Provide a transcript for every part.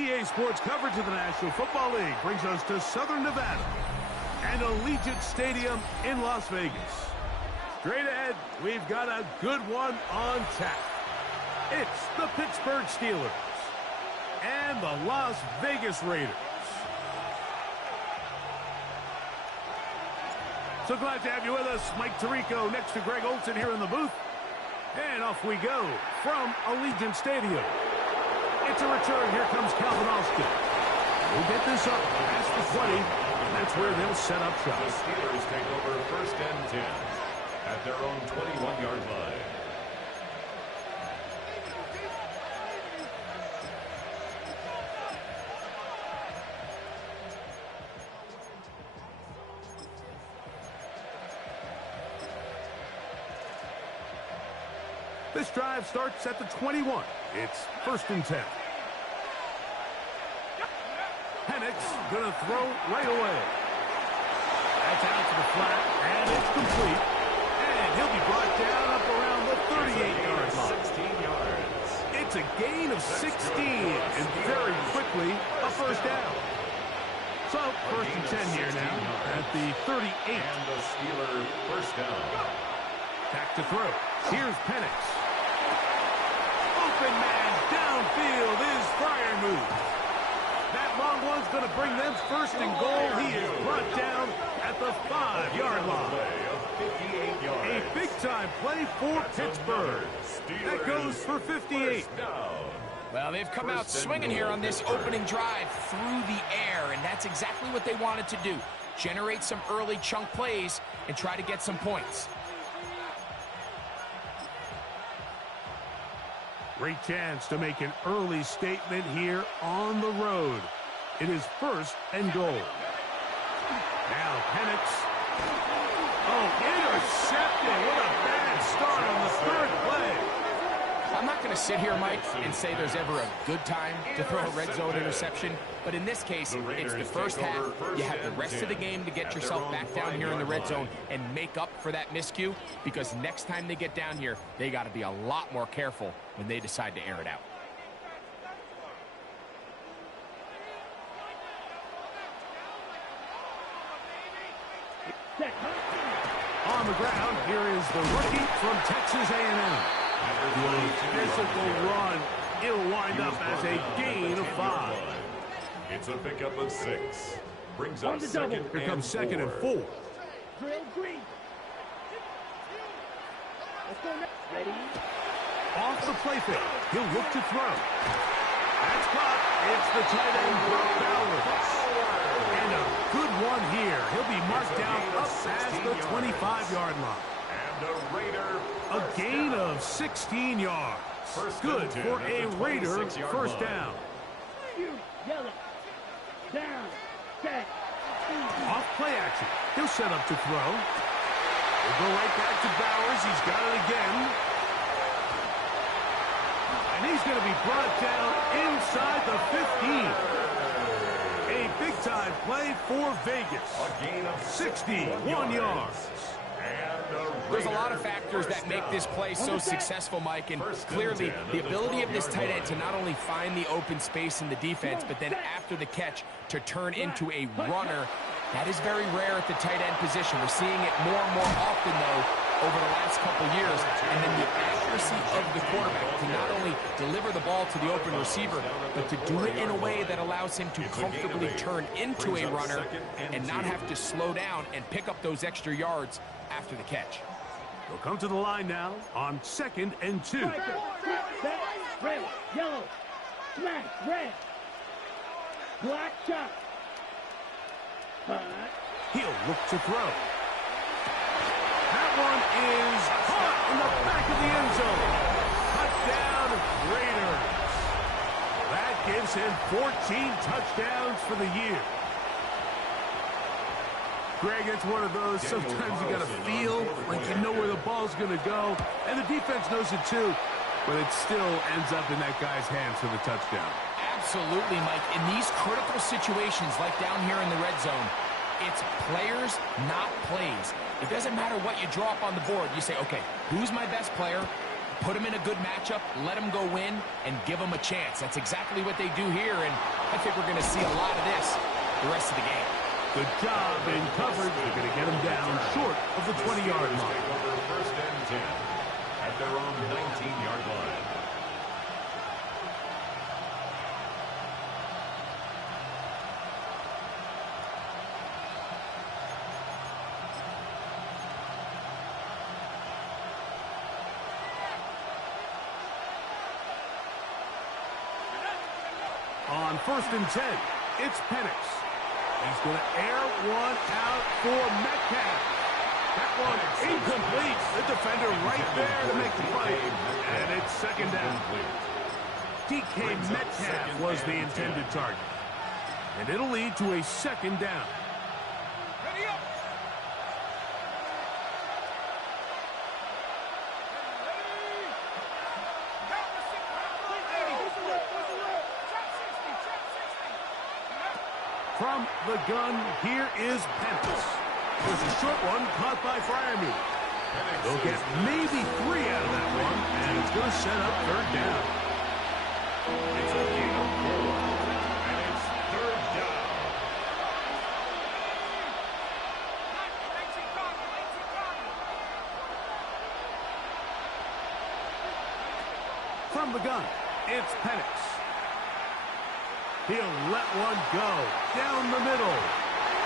EA Sports coverage of the National Football League brings us to Southern Nevada and Allegiant Stadium in Las Vegas. Straight ahead, we've got a good one on tap. It's the Pittsburgh Steelers and the Las Vegas Raiders. So glad to have you with us. Mike Tirico next to Greg Olson here in the booth. And off we go from Allegiant Stadium. It's a return. Here comes Calvin Austin. We'll get this up past the 20, and that's where they'll set up shop. The Steelers take over 1st and 10 at their own 21-yard line. This drive starts at the 21. It's 1st and 10. Penix gonna throw right away. That's out to the flat, and it's complete. And he'll be brought down up around the 38-yard line. 16 yards. It's a gain of 16, and very quickly a 1st down. So 1st and 10 here now at the 38. And the Steeler 1st down. Back to throw. Here's Penix. Open man downfield is Freiermuth. That long one's going to bring them 1st and goal. He is brought down at the 5-yard line. A big-time play for Pittsburgh. That goes for 58. Well, they've come out swinging here on this opening drive through the air, and that's exactly what they wanted to do. Generate some early chunk plays and try to get some points. Great chance to make an early statement here on the road. It is 1st and goal. Now Penix. Oh, intercepted. What a bad start on the 3rd play. I'm not going to sit here, Mike, and say there's ever a good time to throw a red zone interception, but in this case, it's the 1st half. You have the rest of the game to get yourself back down here in the red zone and make up for that miscue, because next time they get down here, they got to be a lot more careful when they decide to air it out. On the ground, here is the rookie from Texas A&M. Physical run. It'll wind up as a gain of 5. It's a pickup of 6. Brings up 2nd. Here comes 2nd and 4. Off the play fake. He'll look to throw. That's caught. It's the tight end, Brock Bowers. And a good one here. He'll be marked down up past the 25-yard line. And a Raider. A gain of 16 yards. Good for a Raider 1st down. Off play action. He'll set up to throw. We'll go right back to Bowers. He's got it again. And he's going to be brought down inside the 15. A big-time play for Vegas. A gain of 61 yards. There's a lot of factors that make this play so successful, Mike, and clearly the ability of this tight end to not only find the open space in the defense, but then after the catch to turn into a runner. That is very rare at the tight end position. We're seeing it more and more often, though, over the last couple years. And then the accuracy of the quarterback to not only deliver the ball to the open receiver, but to do it in a way that allows him to comfortably turn into a runner and not have to slow down and pick up those extra yards after the catch. We'll come to the line now on 2nd and 2. Red, yellow, smash, red, black, chop. He'll look to throw. That one is caught in the back of the end zone. Touchdown, Raiders. That gives him 14 touchdowns for the year. Greg, it's one of those, sometimes you got to feel like you know where the ball's going to go, and the defense knows it too, but it still ends up in that guy's hands for the touchdown. Absolutely, Mike. In these critical situations, like down here in the red zone, it's players, not plays. It doesn't matter what you draw up on the board. You say, okay, who's my best player? Put them in a good matchup, let them go win, and give them a chance. That's exactly what they do here, and I think we're going to see a lot of this the rest of the game. Good job in coverage. They're going to get them down short of the 20-yard line. First and 10 at their own 19-yard line. On first and 10, it's Penix. He's going to air one out for Metcalf. That one incomplete. The defender right there to make the play. And it's second down. DK Metcalf was the intended target. And it'll lead to a second down. Ready up. From the gun, here is Penix. There's a short one caught by Freiermuth. They'll get maybe 3 out of that one, and it's going to set up third down. It's a gain of 4, and it's third down. From the gun, it's Penix. He'll let one go down the middle.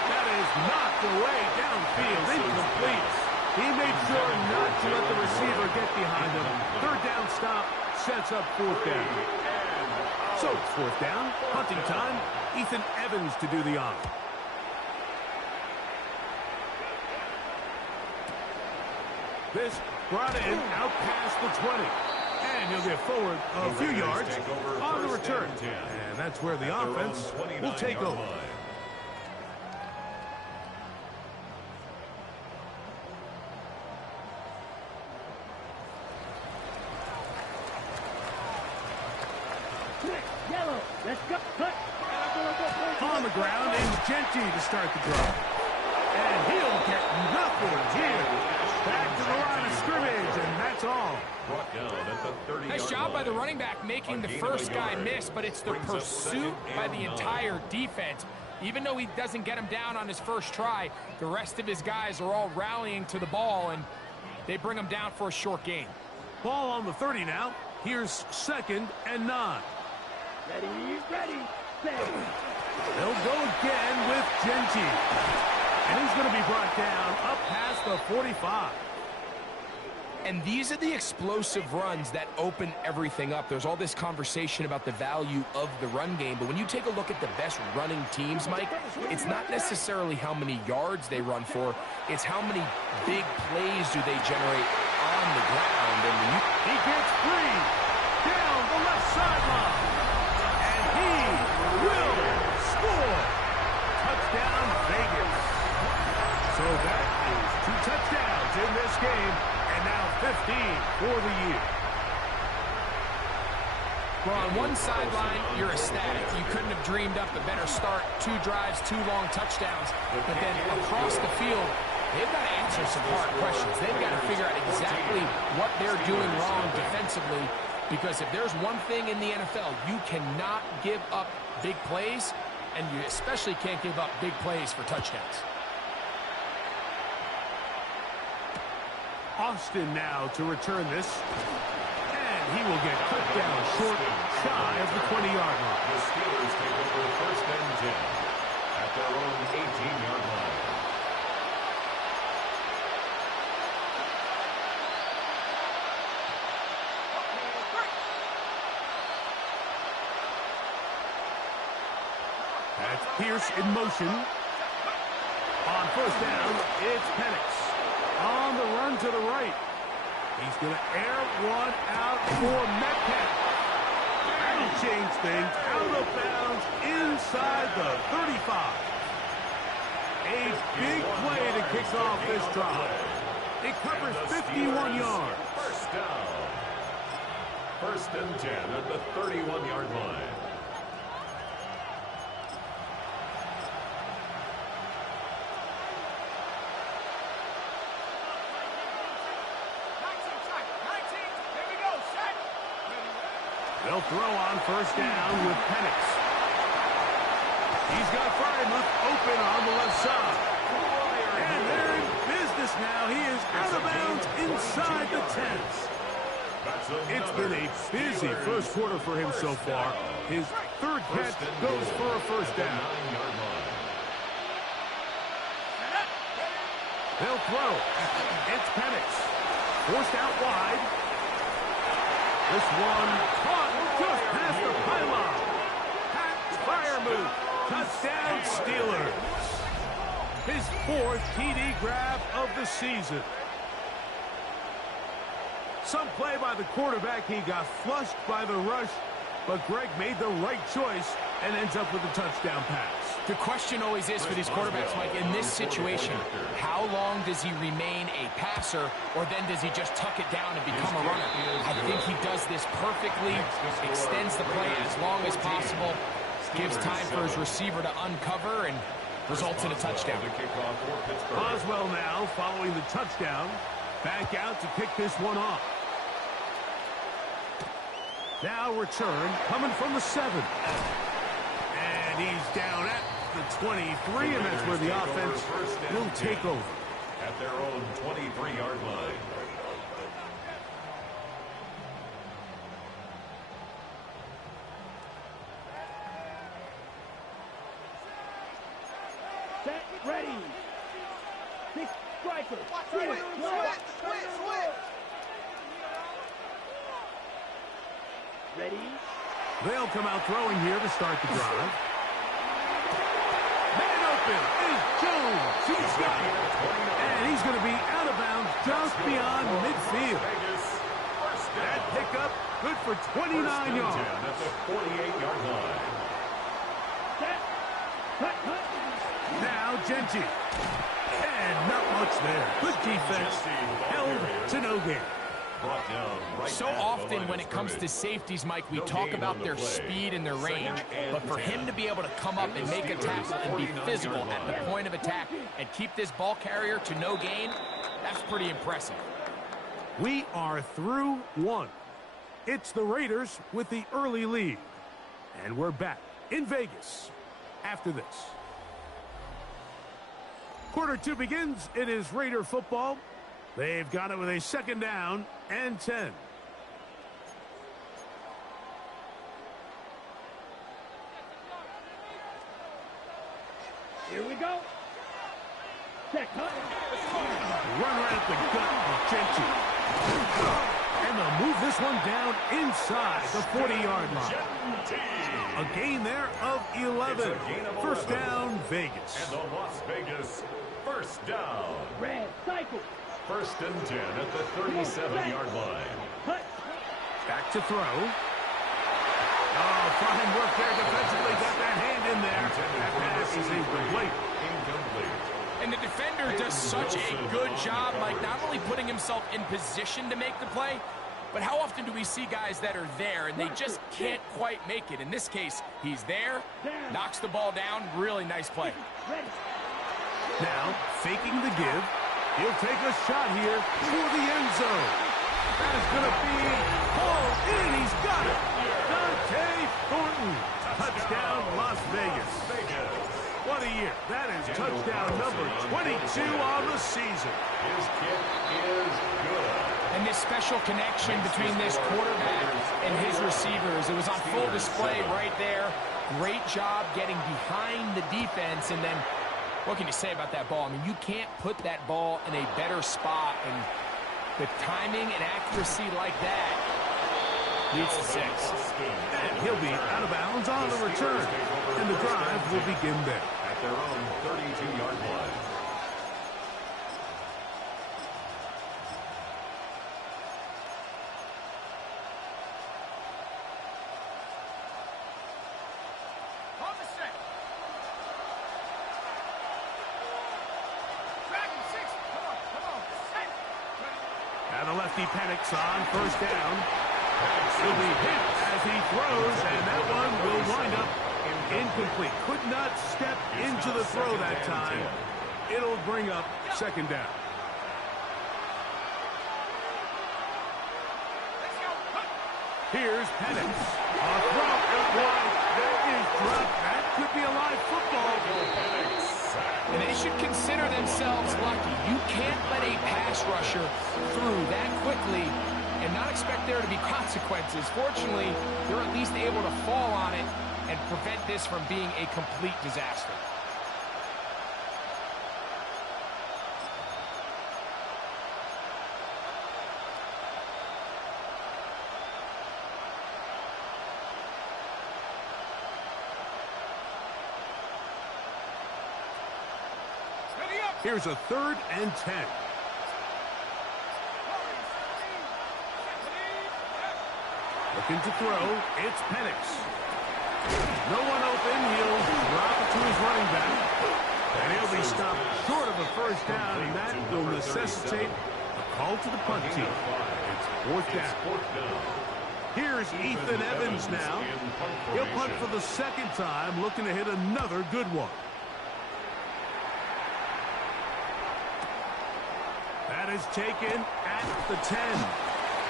That is knocked away downfield, incomplete. He made sure not to let the receiver get behind him. Third down stop sets up fourth down. So it's fourth down, hunting time. Ethan Evans to do the honor. This brought in out past the 20. And he'll get forward a few yards on the return. And that's where the offense will take over. Yellow. Let's go. Cut. On the ground is Genty to start the drive. And he'll get nothing here. Back to the line of scrimmage, and that's all. Nice job by the running back making the first guy miss, but it's the pursuit by the entire defense. Even though he doesn't get him down on his first try, the rest of his guys are all rallying to the ball, and they bring him down for a short gain. Ball on the 30 now. Here's second and 9. Ready. They'll go again with Genty. And he's going to be brought down up past the 45. And these are the explosive runs that open everything up. There's all this conversation about the value of the run game, but when you take a look at the best running teams, Mike, it's not necessarily how many yards they run for, it's how many big plays do they generate on the ground. And when he gets free down the left sideline, and he will score. Touchdown, Vegas. So that is 2 touchdowns in this game. Now 15 for the year. Well, on one sideline, you're ecstatic. You couldn't have dreamed up a better start. 2 drives, 2 long touchdowns. But then across the field, they've got to answer some hard questions. They've got to figure out exactly what they're doing wrong defensively. Because if there's one thing in the NFL, you cannot give up big plays, and you especially can't give up big plays for touchdowns. Austin now to return this. And he will get put down short, shy of the 20-yard line. The Steelers take over first and 10 at their own 18-yard line. That's Pierce in motion. On first down, it's Penix. On the run to the right. He's going to air one out for Metcalf. That'll change things. Out of bounds inside the 35. A big play to kick off this drive. It covers 51 yards. First down. First and 10 at the 31-yard line. Here we go. They'll throw on first down with Penix. He's got Freiermuth open on the left side. And they're in business now. He is out of bounds inside the 10. It's been a busy first quarter for him so far. His third catch goes for a first down. They'll throw. It's Penix. Forced out wide. This one caught just past the pylon. Pat Freiermuth. Touchdown Steelers. His fourth TD grab of the season. Some play by the quarterback. He got flushed by the rush, but Greg made the right choice and ends up with a touchdown pass. The question always is for these quarterbacks, Mike, in this situation, how long does he remain a passer, or then does he just tuck it down and become a runner? I think he does this perfectly, extends the play as long as possible, gives time for his receiver to uncover, and results in a touchdown. Oswell now following the touchdown. Back out to kick this one off. Now return coming from the 7. And he's down at the 23, and that's where the offense will take over. At their own 23-yard line. Set, ready. Six striker. Switch. Ready. They'll come out throwing here to start the drive. Man open is Jones. He's got it. And he's going to be out of bounds just beyond midfield. That pickup good for 29 yards. At the 48-yard line. Set. Cut. Now Genty. And not much there. Good defense. Held to no gain. So often when it comes to safeties, Mike, we talk about their speed and their range, but for him to be able to come up and make a tackle and be physical at the point of attack and keep this ball carrier to no gain, that's pretty impressive. We are through one. It's the Raiders with the early lead. And we're back in Vegas after this. Quarter 2 begins. It is Raider football. They've got it with a second down and 10. Here we go. Set, cut. Run right at the gut of Genty. And they'll move this one down inside the 40-yard line. A gain there of 11. First down, Vegas. And the Las Vegas first down. Red, cycle. First and 10 at the 37-yard line. Cut. Back to throw. Oh, fine work there defensively. Got that hand in there. That pass is incomplete. And the defender does such a good job, like not only putting himself in position to make the play, but how often do we see guys that are there and they just can't quite make it? In this case, he's there, knocks the ball down. Really nice play. Now, faking the give. He'll take a shot here for the end zone. That is going to be pulled in. He's got it. Dante Thornton. Touchdown, Las Vegas. What a year. That is touchdown number 22 on the season. His kick is good. And this special connection between this quarterback and his receivers, it was on full display right there. Great job getting behind the defense, and then what can you say about that ball? I mean, you can't put that ball in a better spot, and the timing and accuracy like that leads to 6. And he'll be out of bounds on the return, and the drive will begin there. At their own 32-yard line. Now the lefty Penix on first down. He'll be hit as he throws, and that one will wind up incomplete. Could not step into the throw that time. It'll bring up second down. Here's Penix. A throw out wide. That is dropped. That could be a live football. And they should consider themselves lucky. You can't let a pass rusher through that quickly and not expect there to be consequences. Fortunately, they're at least able to fall on it and prevent this from being a complete disaster. Here's a 3rd and 10. Looking to throw. It's Penix. No one open. He'll drop it to his running back. And he'll be stopped short of a first down, and that will necessitate a call to the punt team. It's 4th down. Here's Ethan Evans now. He'll punt for the 2nd time, looking to hit another good one. That is taken at the 10.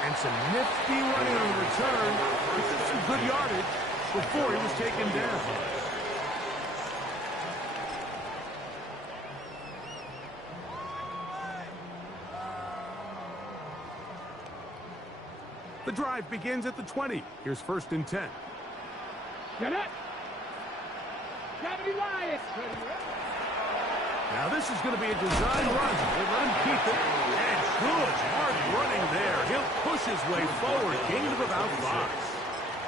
And some nifty running on the return. He took some good yardage before he was taken down. The drive begins at the 20. Here's 1st and 10. Get up. Gravity Lion. Now this is going to be a design run. They run, keep it, and good hard running there. He'll push his way forward, gain of about 5.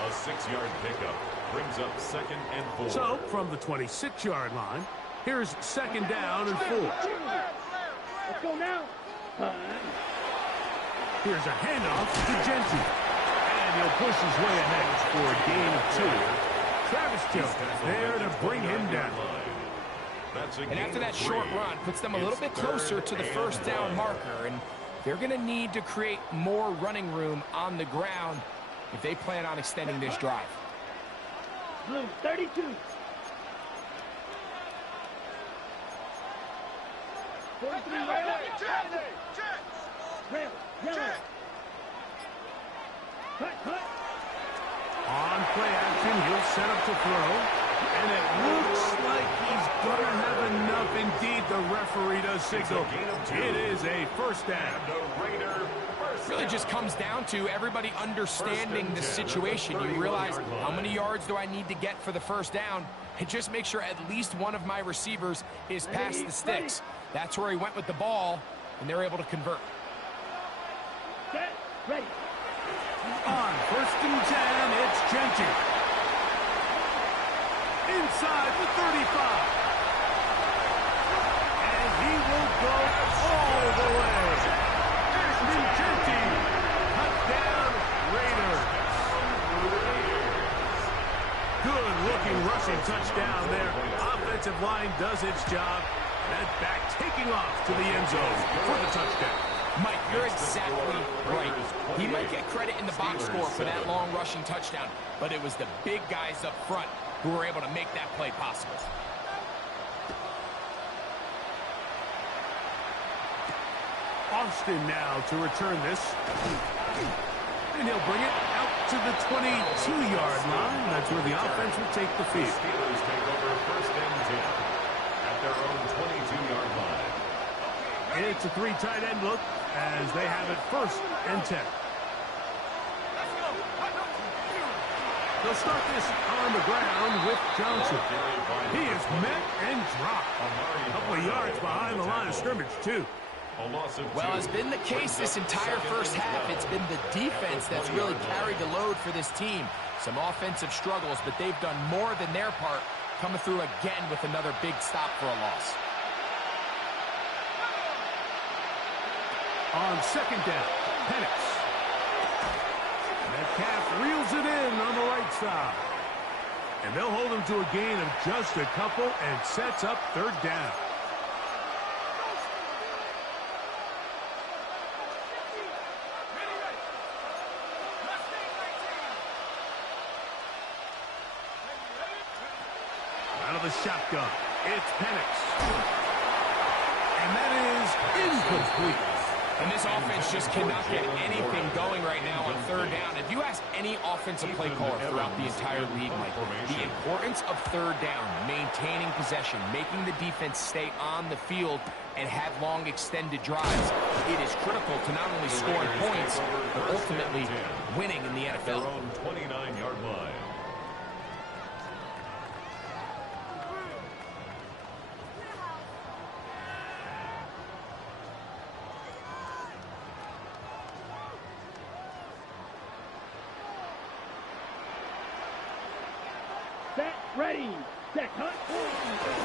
A 6-yard pickup brings up 2nd and 4. So from the 26-yard line, here's 2nd down and 4. Let's go now. Here's a handoff to Genty, and he'll push his way ahead for a gain of 2. Travis Jones there to bring him down. And after that short run, puts them a little bit closer to the 1st down marker, and they're going to need to create more running room on the ground if they plan on extending this drive. Blue 32. On play action, he'll set up to throw. And it looks like he's going to have enough. Indeed, the referee does signal. It is a 1st down. Really just comes down to everybody understanding the situation. You realize, how many yards do I need to get for the 1st down? And just make sure at least one of my receivers is past the sticks. That's where he went with the ball, and they're able to convert. Set, ready. On 1st and 10, it's Genty. Inside the 35. And he will go all the way. Ashton Genty. Touchdown, Raiders. Good-looking rushing touchdown there. Offensive line does its job. That back taking off to the end zone for the touchdown. Mike, you're exactly right. He might get credit in the box score for that long rushing touchdown, but it was the big guys up front who were able to make that play possible. Austin now to return this. And he'll bring it out to the 22-yard line. That's where the offense will take the field. Steelers take over 1st and 10 at their own 22-yard line. It's a 3 tight end look as they have it 1st and 10. They'll start this on the ground with Johnson. He is met and dropped. A couple of yards behind the line of scrimmage, too. Well, has been the case this entire 1st half. It's been the defense that's really carried the load for this team. Some offensive struggles, but they've done more than their part, coming through again with another big stop for a loss. On 2nd down, Penix. Metcalf reels it in on the right side. And they'll hold him to a gain of just a couple and sets up 3rd down. Out of the shotgun, it's Penix. And that is incomplete. And this offense just cannot get anything going right now on third down. If you ask any offensive play caller throughout the entire league, Mike, the importance of third down, maintaining possession, making the defense stay on the field and have long extended drives, it is critical to not only scoring points, but ultimately winning in the NFL. Their own 29-yard line. Set, ready, set, hunt.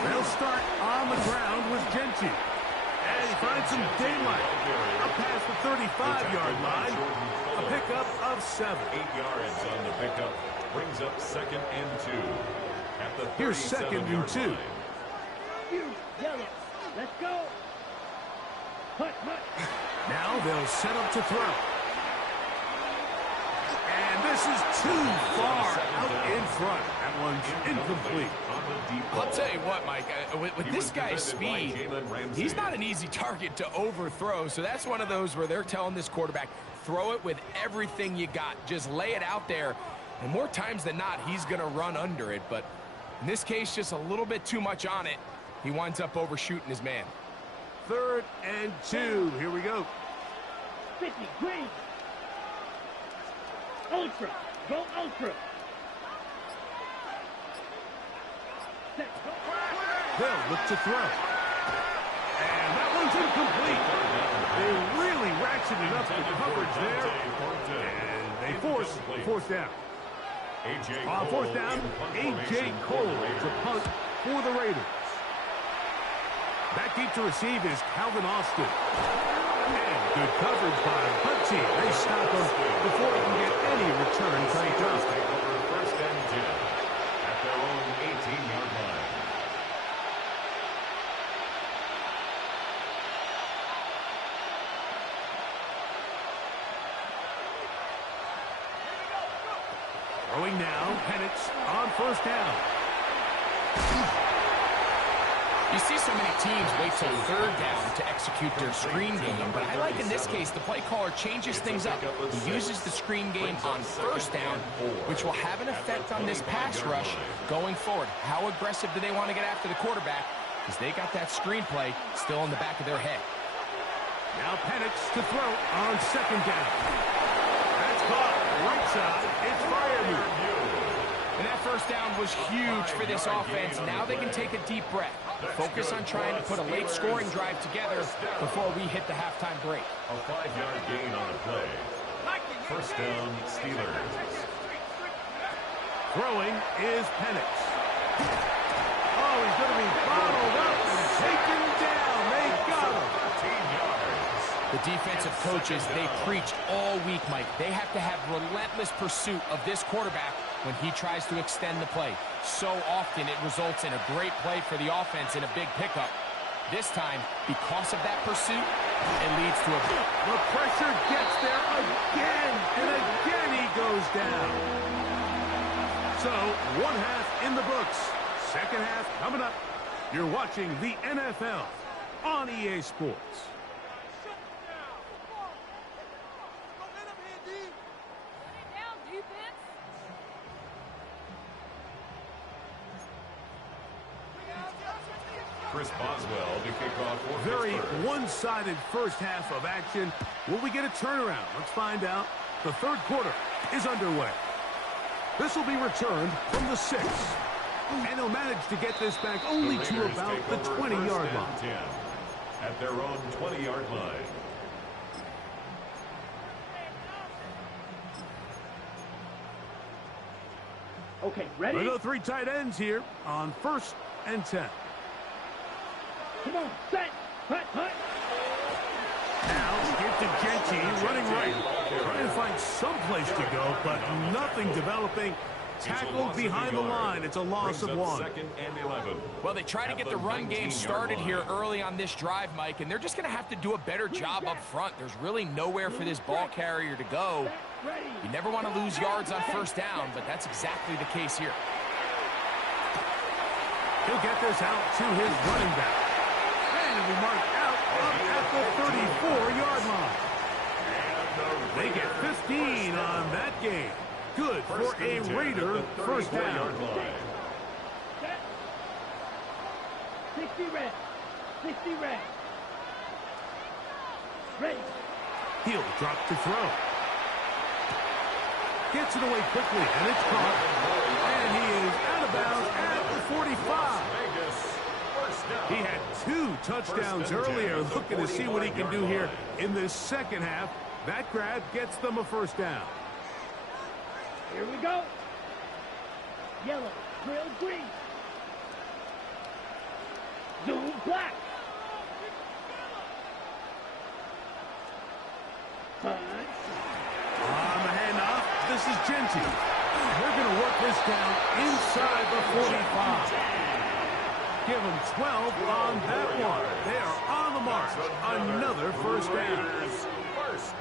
They'll start on the ground with Genty. And he finds some daylight. Up past the 35-yard line. A pickup of 7. 8 yards on the pickup. Brings up 2nd and 2. At the Here's 2nd and 2. You, yellow. Let's go. Hunt, hunt. Now they'll set up to throw. And this is too far out in front. That one's incomplete. I'll tell you what, Mike, with this guy's speed, he's not an easy target to overthrow. So that's one of those where they're telling this quarterback, throw it with everything you got. Just lay it out there. And more times than not, he's going to run under it. But in this case, just a little bit too much on it. He winds up overshooting his man. 3rd and 2. Here we go. 50, green. Ultra, go ultra. Set, go. They'll look to throw. And that one's incomplete. They really ratcheted up the coverage there. And they force 4th down. On 4th down, A.J. Cole to punt for the Raiders. Back deep to receive is Calvin Austin. And good coverage by Hutchie. They stop him before he can get any return typed up. 1st and 10 at their own 18-yard line. Throwing now, Penix on 1st down. You see so many teams wait till 3rd down to execute their screen game, but I like in this case the play caller changes things up. He uses the screen game on 1st down, which will have an effect on this pass rush going forward. How aggressive do they want to get after the quarterback? Because they got that screen play still in the back of their head. Now Penix to throw on 2nd down. That's caught. Right side, it's Freiermuth. And that 1st down was huge for this offense. Now they can take a deep breath. Focus on trying to put a late scoring drive together before we hit the halftime break. A 5-yard gain on the play. 1st down, Steelers. Throwing is Penix. Oh, he's going to be bottled up and taken down. They got him. 13 yards. The defensive coaches, they preached all week, Mike. They have to have relentless pursuit of this quarterback when he tries to extend the play. So often it results in a great play for the offense and a big pickup. This time, because of that pursuit, it leads to a... The pressure gets there again, and again he goes down. So, 1 half in the books. 2nd half coming up. You're watching the NFL on EA Sports. Chris Boswell to kick off for Very Pittsburgh. one-sided 1st half of action. Will we get a turnaround? Let's find out. The 3rd quarter is underway. This will be returned from the 6. And he'll manage to get this back only to about the 20-yard line. 10 at their own 20-yard line. Okay, ready? We go 3 tight ends here on 1st and 10. Come on, set, hunt, hunt. Now, get to Genty, running right. Trying to find some place to go, but nothing developing. Tackled behind the line. It's a loss of 1. 2nd and 11. Well, they try to get the run game started here early on this drive, Mike, and they're just going to have to do a better job up front. There's really nowhere for this ball carrier to go. You never want to lose yards on 1st down, but that's exactly the case here. He'll get this out to his running back. And it'll be marked out up at the 34-yard line. They get 15 on that game. Good for a Raider first down. 60 red. 60 red. Ready. He'll drop to throw. Gets it away quickly, and it's caught. And he is out of bounds at the 45. He had 2 touchdowns earlier, looking to see what he can do here in this second half. That grab gets them a first down. Here we go. Yellow, drill green. Zoom black. Punch. On the handoff, this is Genty. They're going to work this down inside the 45. Give them 12 on that one. They are on the march. Another first down.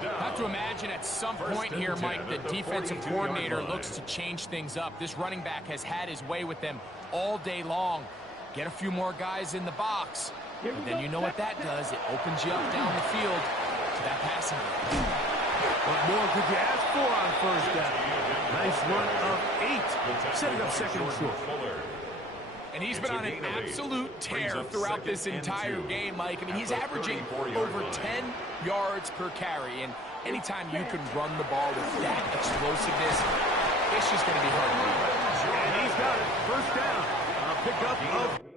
I have to imagine at some point here, Mike, the defensive coordinator looks to change things up. This running back has had his way with them all day long. Get a few more guys in the box. But then you know what that does. It opens you up down the field to that passing game. What more could you ask for on first down? Nice run of 8. Setting up second and short. And he's been on an absolute tear throughout this entire game, Mike. I mean, he's averaging over 10 yards per carry. And anytime you can run the ball with that explosiveness, it's just going to be hard to beat. And he's got it. First down. A pickup of